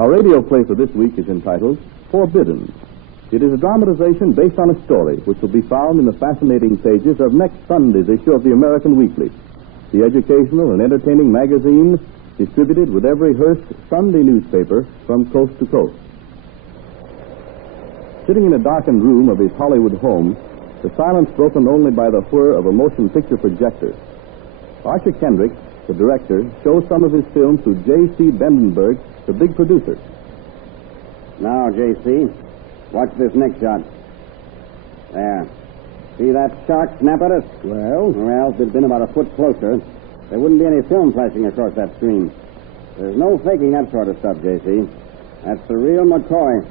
Our radio play for this week is entitled Forbidden. It is a dramatization based on a story which will be found in the fascinating pages of next Sunday's issue of the American Weekly, the educational and entertaining magazine distributed with every Hearst Sunday newspaper from coast to coast. Sitting in a darkened room of his Hollywood home, the silence broken only by the whir of a motion picture projector, Archer Kendrick, the director, shows some of his films to J.C. Bendenberg, the big producer. Now, J.C., watch this next shot. There. See that shark snap at us? Well? Well, if it'd been about a foot closer, there wouldn't be any film flashing across that screen. There's no faking that sort of stuff, J.C. That's the real McCoy,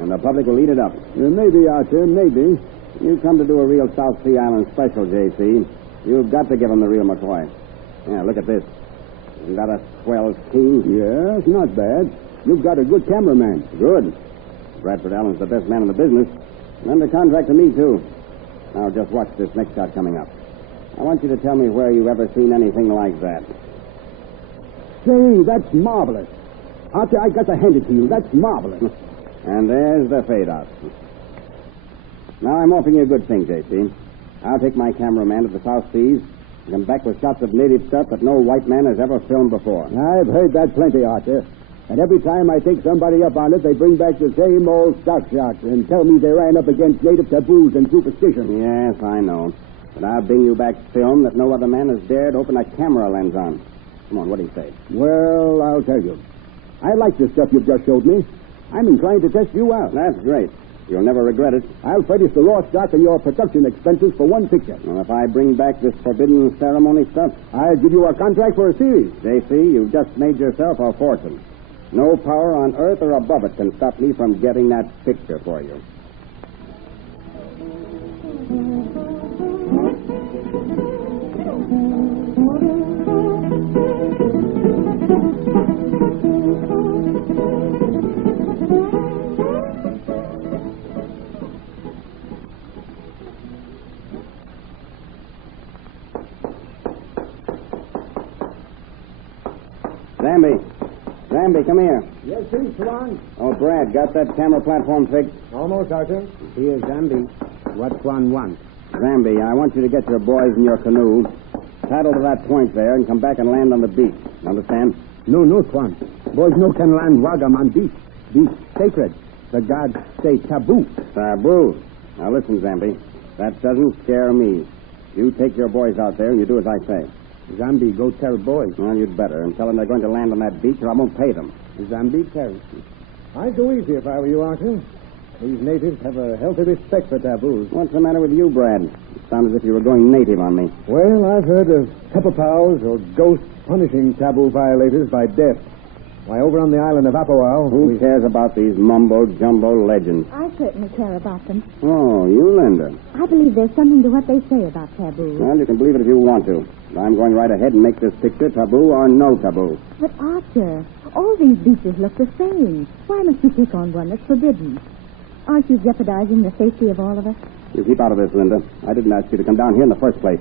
and the public will eat it up. Maybe, Archer, maybe. You come to do a real South Sea Island special, J.C. You've got to give him the real McCoy. Yeah, look at this. Isn't that a swell scene? Yes, not bad. You've got a good cameraman. Good. Bradford Allen's the best man in the business. And under contract to me, too. Now, just watch this next shot coming up. I want you to tell me where you've ever seen anything like that. Say, that's marvelous. Archer, I got to hand it to you. That's marvelous. And there's the fade-out. Now, I'm offering you a good thing, J.C. I'll take my cameraman to the South Seas and come back with shots of native stuff that no white man has ever filmed before. I've heard that plenty, Archer. And every time I take somebody up on it, they bring back the same old stock shots and tell me they ran up against native taboos and superstition. Yes, I know. But I'll bring you back film that no other man has dared open a camera lens on. Come on, what do you say? Well, I'll tell you. I like the stuff you've just showed me. I'm inclined to test you out. That's great. You'll never regret it. I'll furnish the raw stock of your production expenses for one picture. Well, if I bring back this forbidden ceremony stuff, I'll give you a contract for a series. J.C., you've just made yourself a fortune. No power on earth or above it can stop me from getting that picture for you. Zambi, come here. Yes, sir, Swan. Oh, Brad, got that camera platform fixed? Almost, Archer. Here's Zambi. What Swan wants? Zambi, I want you to get your boys in your canoe, paddle to that point there, and come back and land on the beach. Understand? No, Swan. Boys no can land Wagam on beach. Beach sacred. The gods say taboo. Taboo. Now listen, Zambi. That doesn't scare me. You take your boys out there and you do as I say. Zambi, go tell boys. Well, you'd better. And tell them they're going to land on that beach or I won't pay them. Zambi, tell. I'd go easy if I were you, Archer. These natives have a healthy respect for taboos. What's the matter with you, Brad? It sounds as if you were going native on me. Well, I've heard of pepper pows or ghosts punishing taboo violators by death. Why, over on the island of Apawao... Who cares about these mumbo-jumbo legends? I certainly care about them. Oh, you, Linda. I believe there's something to what they say about taboo. Well, you can believe it if you want to. But I'm going right ahead and make this picture taboo or no taboo. But, Archer, all these beaches look the same. Why must you pick on one that's forbidden? Aren't you jeopardizing the safety of all of us? You keep out of this, Linda. I didn't ask you to come down here in the first place.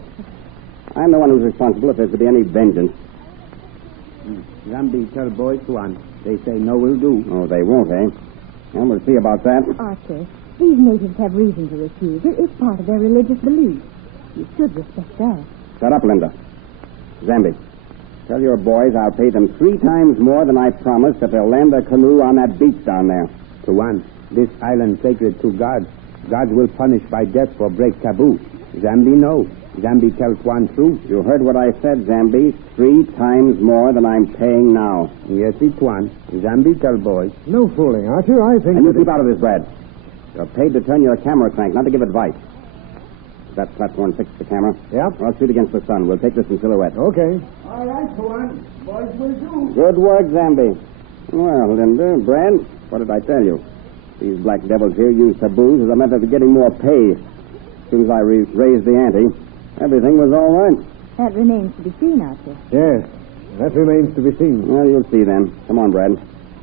I'm the one who's responsible if there's to be any vengeance. Zambi, tell boys one. They say no will do. Oh, they won't, eh? Well, we'll see about that. Archer, these natives have reason to refuse. It's part of their religious belief. You should respect that. Shut up, Linda. Zambi, tell your boys I'll pay them 3 times more than I promised if they'll land their canoe on that beach down there. To one, this island sacred to God. God will punish by death for break taboo. Zambi, no. Zambi tells one truth. You heard what I said, Zambi. 3 times more than I'm paying now. Yes, it's one. Zambi tell boys. No fooling, Archer. I think... And you keep out of this, Brad. You're paid to turn your camera crank, not to give advice. Is that platform fixed the camera? Yep. Well, shoot against the sun. We'll take this in silhouette. Okay. All right, Tuan. Boys will do. Good work, Zambi. Well, Linda, Brad, what did I tell you? These black devils here use taboos as a method of getting more pay. As soon as I raised the ante, everything was all right. That remains to be seen, Archer. Yes, that remains to be seen. Well, you'll see then. Come on, Brad.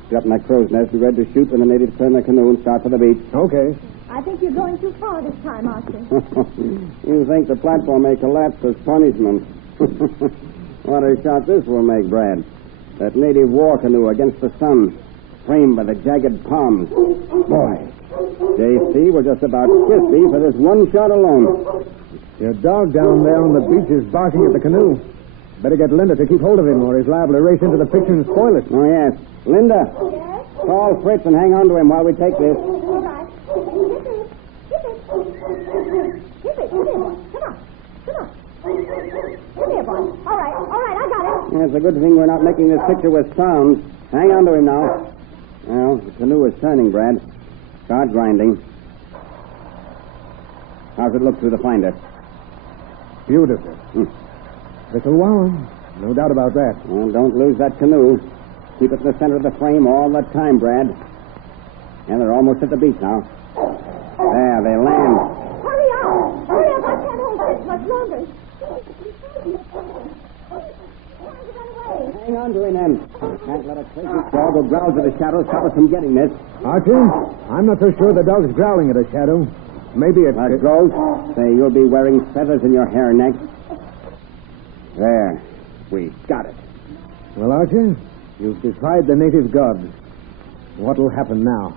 Get up in that crow's nest and ready to shoot when the natives turn their canoe and start for the beach. Okay. I think you're going too far this time, Archer. You think the platform may collapse as punishment. What a shot this will make, Brad. That native war canoe against the sun. framed by the jagged palms. Boy, J.C., we're just about crispy for this one shot alone. Your dog down there on the beach is barking at the canoe. Better get Linda to keep hold of him, or he's liable to race into the picture and spoil it. Oh, yes. Linda, Yes? call Fritz and hang on to him while we take this. All right. Skip it. Skip it. Come on. Come on. Come here, boy. All right, I got it. Yeah, it's a good thing we're not making this picture with sound. Hang on to him now. Well, the canoe is turning, Brad. Start grinding. How's it look through the finder? Beautiful. This'll wow him. No doubt about that. Well, don't lose that canoe. Keep it in the center of the frame all the time, Brad. Yeah, they're almost at the beach now. There, they land. Hurry up. Hurry up. I can't hold this much longer. Hang on to him, then. Can't let a crazy dog who growls at a shadow stop us from getting this. Archie, I'm not so sure the dog's growling at a shadow. Maybe it's... That goes. Say, you'll be wearing feathers in your hair next. There. We got it. Well, Archie, you've defied the native gods. What'll happen now?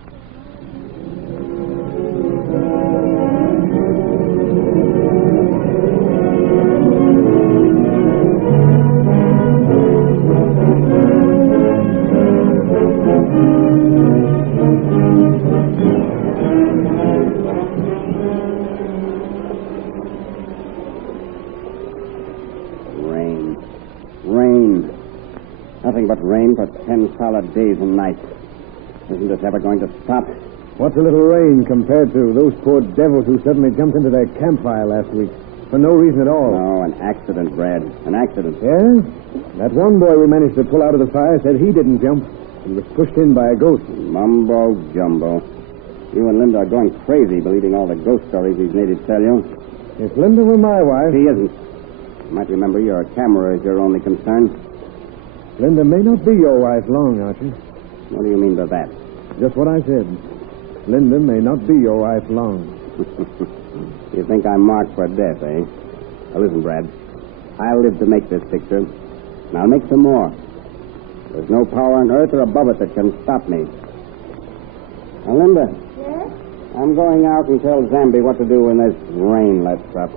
Nothing but rain for 10 solid days and nights. Isn't this ever going to stop? What's a little rain compared to those poor devils who suddenly jumped into their campfire last week? For no reason at all. No, an accident, Brad. An accident. Yeah? That one boy we managed to pull out of the fire said he didn't jump. He was pushed in by a ghost. Mumbo jumbo. You and Linda are going crazy believing all the ghost stories these natives tell you. If Linda were my wife... She isn't. You might remember your camera is your only concern. Linda may not be your wife long, Archie. What do you mean by that? Just what I said. Linda may not be your wife long. You think I'm marked for death, eh? Well, listen, Brad. I'll live to make this picture, and I'll make some more. There's no power on earth or above it that can stop me. Now, Linda. Yes? I'm going out and tell Zambi what to do when this rain lets up.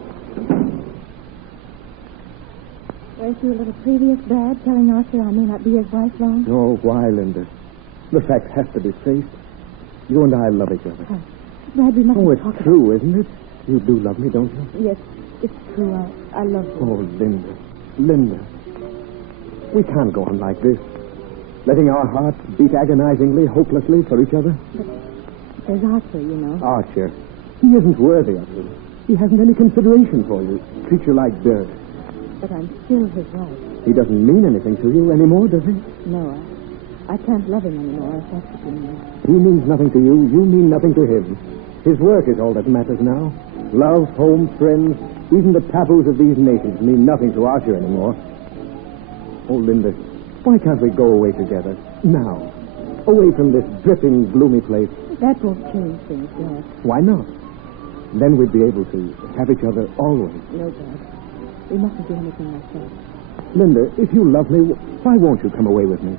Weren't you a little previous, Brad, telling Arthur I may not be his wife long? Oh, why, Linda? The fact has to be faced. You and I love each other. Brad, we mustn't Oh, it's talk true, isn't it? You do love me, don't you? Yes, it's true. I love you. Oh, Linda. Linda. We can't go on like this. Letting our hearts beat agonizingly, hopelessly for each other. But there's Arthur, you know. Archer. He isn't worthy of you. He hasn't any consideration for you. Treats you like dirt. But I'm still his wife. He doesn't mean anything to you anymore, does he? No, I can't love him anymore, if that's what you mean. He means nothing to you. You mean nothing to him. His work is all that matters now. Love, home, friends, even the taboos of these natives mean nothing to Archer anymore. Oh, Linda, why can't we go away together? Now. Away from this dripping, gloomy place. That won't change things, Dad. Why not? Then we'd be able to have each other always. No, Dad. We mustn't do anything like that. Linda, if you love me, why won't you come away with me?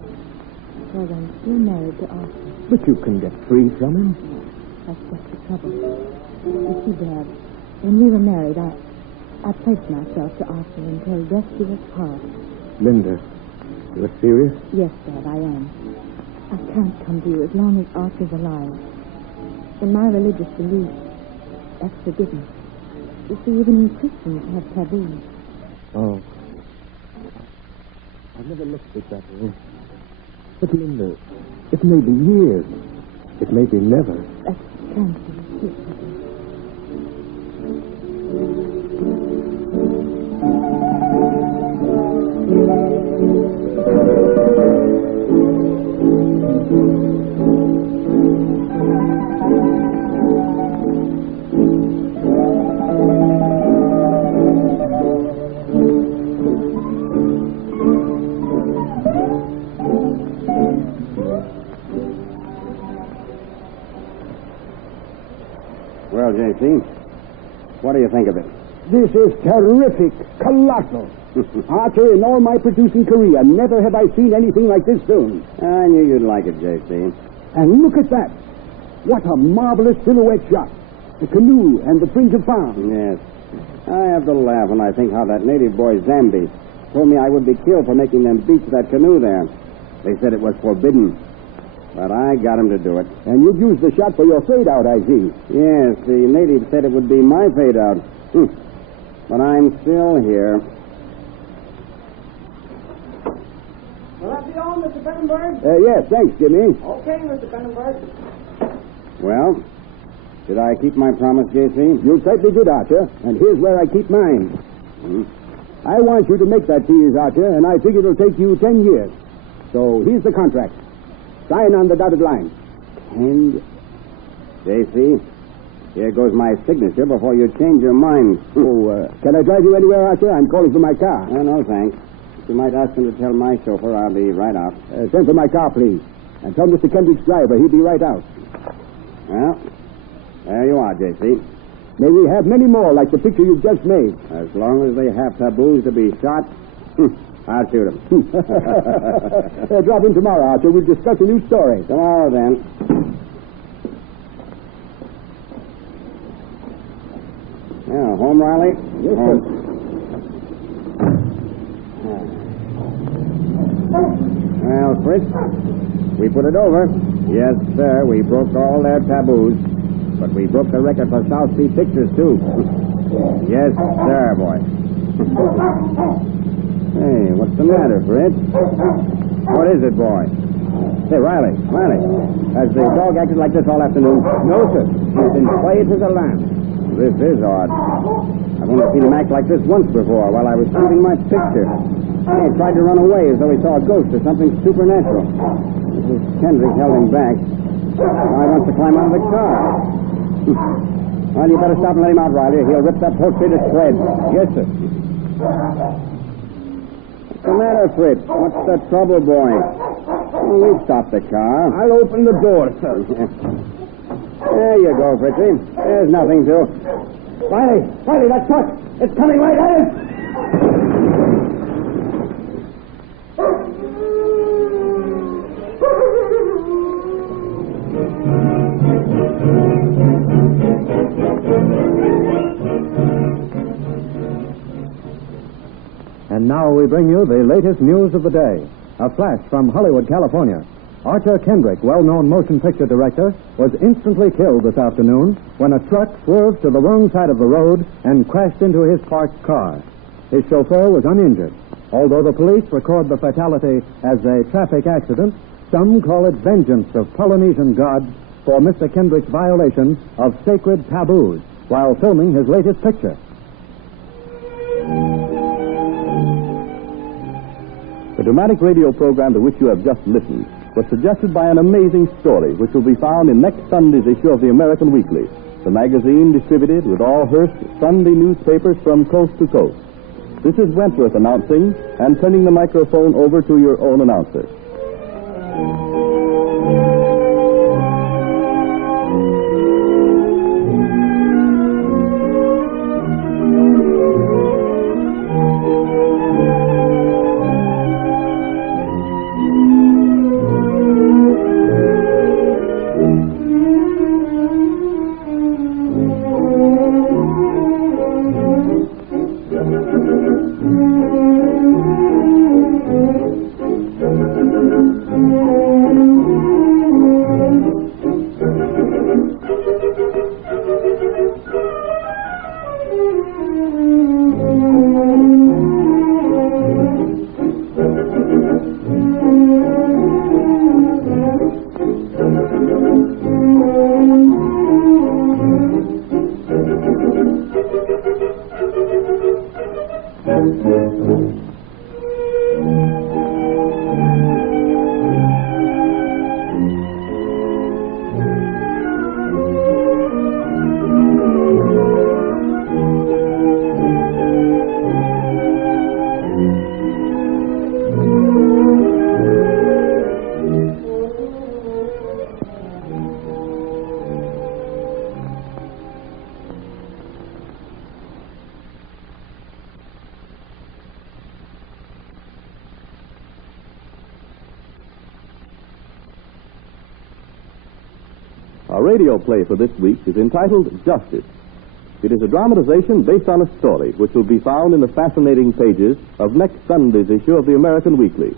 Because I'm still married to Arthur. But you can get free from him. That's just the trouble. You see, Dad, when we were married, I pledged myself to Arthur until death do us part. Linda, you're serious? Yes, Dad, I am. I can't come to you as long as Arthur's alive. In my religious belief, that's forbidden. You see, even Christians have taboos. Oh. I've never looked at it that way. But, Linda, it may be years. It may be never. That's cancer. Well, J.C., what do you think of it? This is terrific. Colossal. Archer, in all my producing career, never have I seen anything like this film. I knew you'd like it, J.C. And look at that. What a marvelous silhouette shot. The canoe and the fringe of farm. Yes. I have to laugh when I think how that native boy, Zambi, told me I would be killed for making them beach that canoe there. They said it was forbidden. But I got him to do it. And you've used the shot for your fade-out, I see. Yes, the native said it would be my fade-out. But I'm still here. Will that be all, Mr. Beckenberg? Yes, thanks, Jimmy. Okay, Mr. Beckenberg. Well, did I keep my promise, J.C.? You certainly did, Archer. And here's where I keep mine. I want you to make that tease, Archer, and I figure it'll take you 10 years. So here's the contract. Sign on the dotted line. And, J.C., here goes my signature before you change your mind. Can I drive you anywhere, Archer? I'm calling for my car. Oh, no, thanks. You might ask him to tell my chauffeur I'll be right out. Send for my car, please. And tell Mr. Kendrick's driver he'll be right out. Well, there you are, J.C. May we have many more like the picture you've just made. As long as they have taboos to be shot, I'll shoot them. Drop in tomorrow, Archer. We'll discuss a new story. Tomorrow, then. Yeah, home, Riley? Yes, home. sir. Well, Fritz, we put it over. Yes, sir, we broke all their taboos. But we broke the record for South Sea Pictures, too. Yes, sir, boy. Hey, what's the matter, Fritz? What is it, boy? Say, Riley, has the dog acted like this all afternoon? No, sir. He's been quiet as a lamb. This is odd. I've only seen him act like this once before while I was shooting my picture. He tried to run away as though he saw a ghost or something supernatural. Mrs. Kendrick held him back. Now he wants to climb out of the car. Well, you better stop and let him out, Riley. He'll rip that poultry to shreds. Yes, sir. What's the matter, Fritz? What's the trouble, boy? Oh, we've stopped the car. I'll open the door, sir. There you go, Fritzy. There's nothing to. Riley, that truck. It's coming right at us. And now we bring you the latest news of the day. A flash from Hollywood, California. Archer Kendrick, well-known motion picture director, was instantly killed this afternoon when a truck swerved to the wrong side of the road and crashed into his parked car. His chauffeur was uninjured. Although the police record the fatality as a traffic accident, some call it vengeance of Polynesian gods for Mr. Kendrick's violation of sacred taboos while filming his latest picture. The dramatic radio program to which you have just listened was suggested by an amazing story which will be found in next Sunday's issue of the American Weekly, the magazine distributed with all Hearst Sunday newspapers from coast to coast. This is Wentworth announcing and turning the microphone over to your own announcer. Our radio play for this week is entitled Justice. It is a dramatization based on a story which will be found in the fascinating pages of next Sunday's issue of the American Weekly,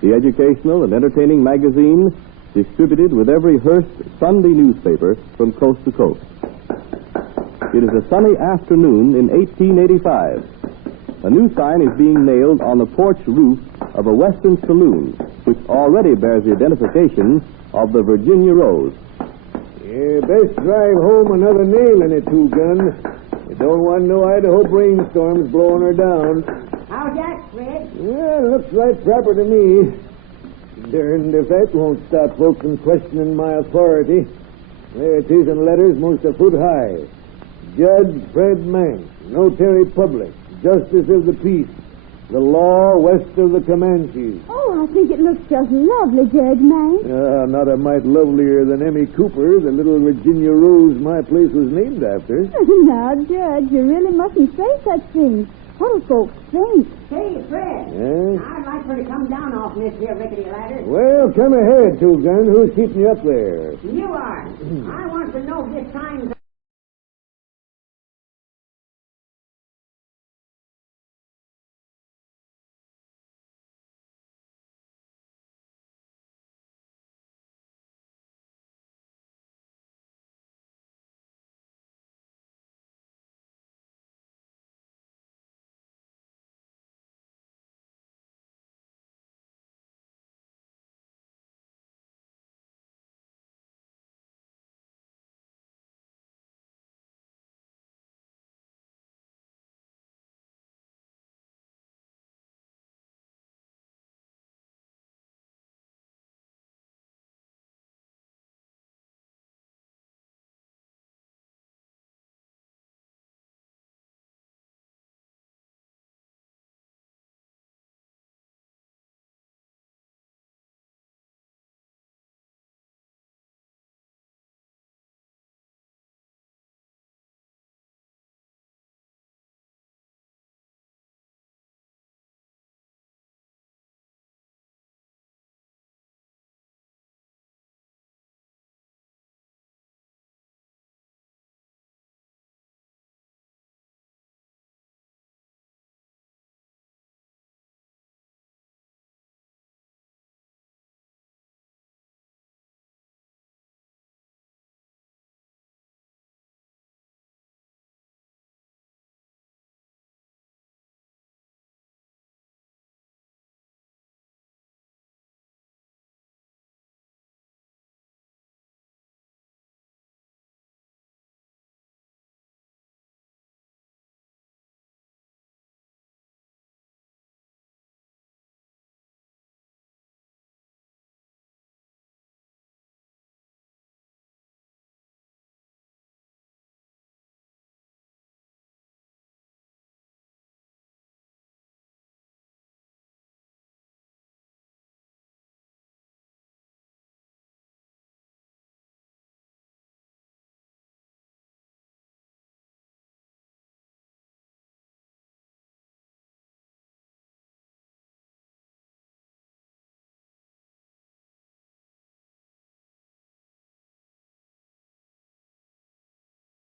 the educational and entertaining magazine distributed with every Hearst Sunday newspaper from coast to coast. It is a sunny afternoon in 1885. A new sign is being nailed on the porch roof of a Western saloon, which already bears the identification of the Virginia Rose. Yeah, best drive home another nail in it, Two-Gun. You don't want no Idaho brainstorms blowing her down. How's that, Fred? Well, looks right proper to me. Darned if that won't stop folks from questioning my authority. There it is in letters most a foot high. Judge Fred Manx, Notary Public, Justice of the Peace, the law west of the Comanches. Oh, I think it looks just lovely, Judge Manx. Not a mite lovelier than Emmy Cooper, the little Virginia Rose my place was named after. Now, Judge, you really mustn't say such things. What'll folks think? Hey, Fred. Yeah? I'd like for to come down off this here rickety ladder. Well, come ahead, Two-Gun. Who's keeping you up there? You are. I want to know if this time's